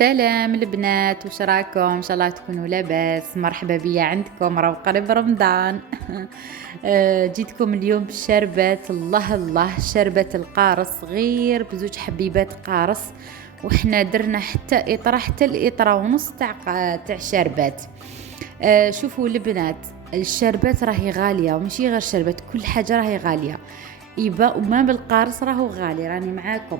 سلام البنات، وش راكم؟ ان شاء الله تكونوا لاباس. مرحبا بيا عندكم، راهو قريب رمضان. جيتكم اليوم بالشربات. الله الله، شربات القارص غير بزوج حبيبات قارص، وحنا درنا حتى اطرا، حتى الاطرا ونص تاع شربات. شوفوا البنات، الشربات راهي غاليه، وماشي غير شربات، كل حاجه راهي غاليه. يبا وما بالقارص راهو غالي، راني معاكم.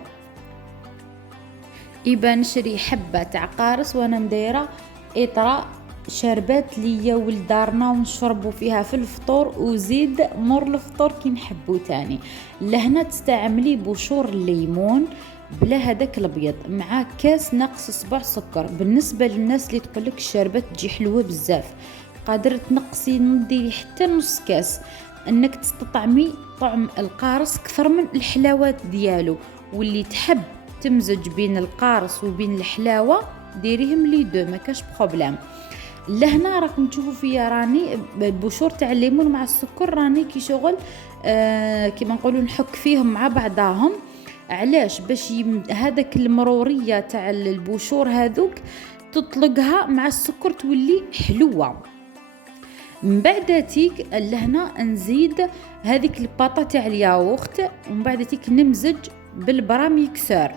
يبا نشري حبة تاع قارص وانا مدايرة اطرا شربات ليا ولدارنا ونشربوا فيها في الفطور، وزيد مر الفطور كي نحبو تاني. لهنا تستعملي بشور الليمون بلا هداك الابيض، مع كاس ناقص صباع سكر. بالنسبه للناس اللي تقولك الشربات تجي حلوه بزاف، قادر تنقصي نديري حتى نص كاس، انك تستطعمي طعم القارص اكثر من الحلاوات ديالو. واللي تحب تمزج بين القارص وبين الحلاوه ديريهم لي دو، ما كاش بروبليم. لهنا راكم تشوفوا فيا راني البشور تاع الليمون مع السكر، راني كي شغل كيما نقولوا نحك فيهم مع بعضاهم. علاش؟ باش هذاك المروريه تاع البشور هذوك تطلقها مع السكر تولي حلوه. من بعد تيك لهنا نزيد هذيك الباطه تاع الياغورت، ومن بعد تيك نمزج بالبرا ميكسور.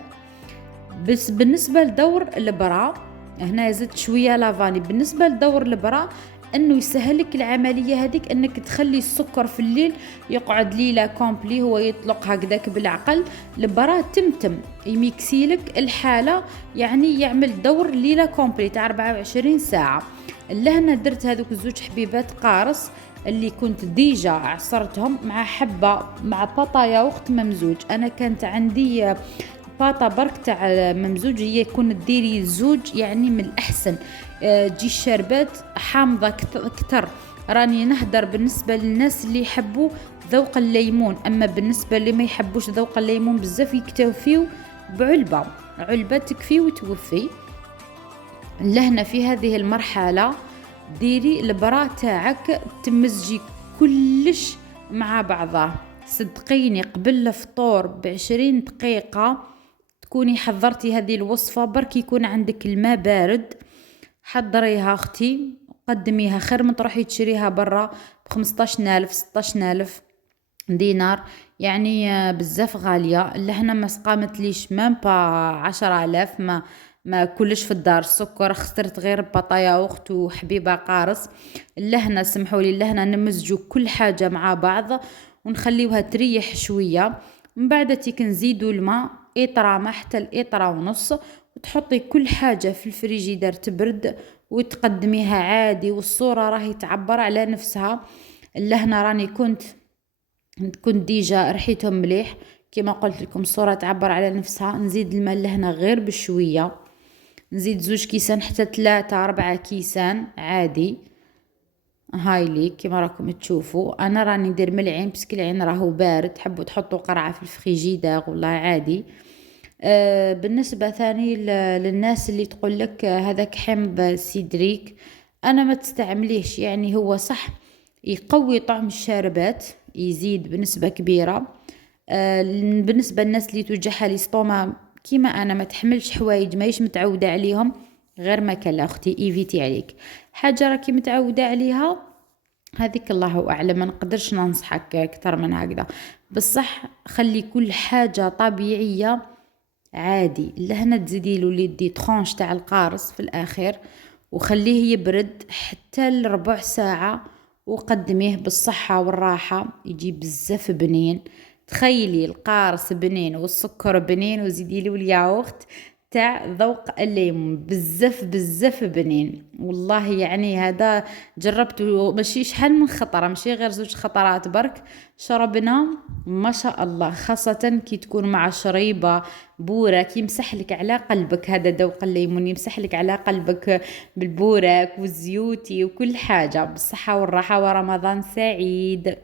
بس بالنسبه لدور البرا هنا زدت شويه لافاني. بالنسبه لدور البرا انه يسهلك العمليه هذيك، انك تخلي السكر في الليل يقعد ليله كومبلي، هو يطلق هكذاك بالعقل. البرا تمتم يميكسيلك الحاله، يعني يعمل دور ليله كومبلي تاع 24 ساعه. لهنا درت هذوك زوج حبيبات قارص اللي كنت ديجا عصرتهم مع حبه مع باطايا وقت ممزوج. انا كانت عندي باطا برك تاع ممزوج، هي يكون ديري الزوج يعني من الاحسن. تجي الشربات حامضه كتر. راني نهدر بالنسبه للناس اللي يحبوا ذوق الليمون، اما بالنسبه اللي ما يحبوش ذوق الليمون بزاف يكتفيو بعلبه، علبه تكفي وتوفي. لهنا في هذه المرحله ديري البرا تاعك تمزجي كلش مع بعضه. صدقيني قبل الفطور ب20 دقيقه تكوني حضرتي هذه الوصفه. برك يكون عندك الماء بارد، حضريها اختي، قدميها خير من تروحي تشريها برا ب15,000 16,000 دينار، يعني بزاف غاليه. لهنا ما سقامت ليش مام با 10,000. ما كلش في الدار السكر، خسرت غير بطايا اخت وحبيبه قارص. لهنا سمحوا لي، لهنا نمزجوا كل حاجه مع بعض ونخليوها تريح شويه. من بعد تيك نزيدوا الماء اطرا ما حتى الاطرا ونص، وتحطي كل حاجه في الفريجيدار تبرد وتقدميها عادي، والصوره راهي تعبر على نفسها. لهنا راني كنت ديجا رحيتهم مليح كما قلت لكم، الصوره تعبر على نفسها. نزيد الماء لهنا غير بشويه، نزيد 2 كيسان حتى 3 4 كيسان عادي. هاي لي كما راكم تشوفوا، انا راني ندير من العين باسكو العين راهو بارد. تحبوا تحطوا قرعه في الفريجيدار والله عادي. بالنسبه ثاني للناس اللي تقول لك هذاك حمض سيدريك، انا ما تستعمليش. يعني هو صح يقوي طعم الشاربات، يزيد بنسبه كبيره. بالنسبه للناس اللي توجعها الاستوما كيما انا، ما تحملش حوايج ماهيش متعوده عليهم، غير ما كان اختي ايفيتي عليك حاجه راكي متعوده عليها هذيك الله اعلم، ما نقدرش ننصحك اكثر من هكذا. بصح خلي كل حاجه طبيعيه عادي. لهنا تزيدي له اللي دي ترونش تاع القارص في الاخر، وخليه يبرد حتى لربع ساعه، وقدميه بالصحه والراحه، يجي بزاف بنين. تخيلي القارص بنين والسكر بنين، وزيدي له الياغورت تاع ذوق الليمون بزاف بزاف بنين. والله يعني هذا جربته ماشي شحال من خطره، ماشي غير 2 خطرات برك شربنا ما شاء الله. خاصه كي تكون مع شريبه بوراك يمسح لك على قلبك، هذا ذوق الليمون يمسح لك على قلبك بالبوراك والزيوتي وكل حاجه. بالصحه والراحه ورمضان سعيد.